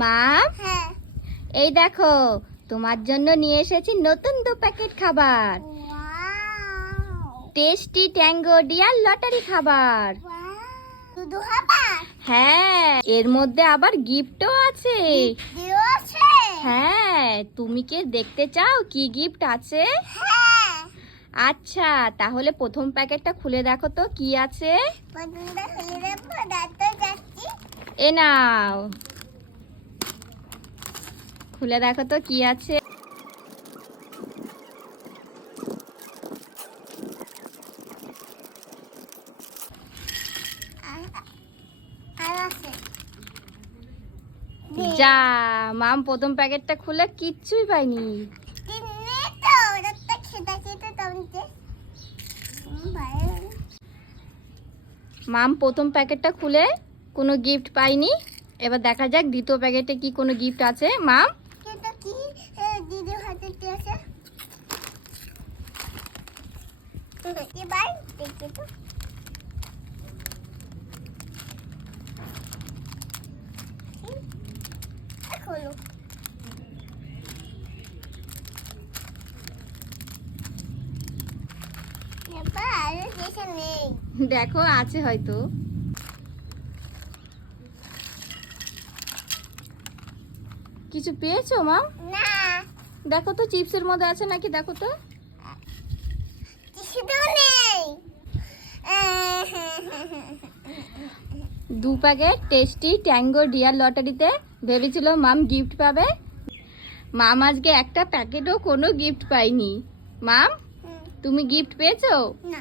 মাম, হ্যাঁ। এই দেখো তোমার জন্য নিয়ে এসেছি নতুন 2 প্যাকেট খাবার। Wow. Tasty tango dear lottery খাবার। ওয়াও। শুধু খাবার? হ্যাঁ, এর মধ্যে আবার গিফটও আছে। দিও আছে? হ্যাঁ, তুমি কি দেখতে চাও কি গিফট আছে? হ্যাঁ। আচ্ছা, তাহলে প্রথম প্যাকেটটা খুলে দেখো তো কি আছে। প্রথমটা খুলে দেবো, দাঁতে যাচ্ছি। এ নাও, খুলে দেখো তো কি আছে। আর আছে। যা, মাম প্রথম প্যাকেটটা খুলে কিচ্ছুই পাইনি। তিন্নি তো, ওটা খেতে খেতে তমতে। ভালো। মাম প্রথম প্যাকেটটা খুলে কোনো গিফট পাইনি। এবার দেখা যাক দ্বিতীয় প্যাকেটে কি কোনো গিফট আছে। মাম, কিন্তু কি দিদি হাতে দিয়েছে? এবার দেখি তো। খোলো। এবার দেশে নেই। দেখো আছে হয়তো। কিছু পেয়েছো মাম? না, দেখো তো চিপসের মধ্যে আছে নাকি, দেখো তো। কিছু তো নেই। 2 প্যাকেট টেস্টি ট্যাঙ্গো ডিয়ার লটারিতে ভেবেছিল মাম গিফট পাবে। মাম আজকে একটা প্যাকেটও কোনো গিফট পাইনি। মাম, তুমি গিফট পেয়েছো? না।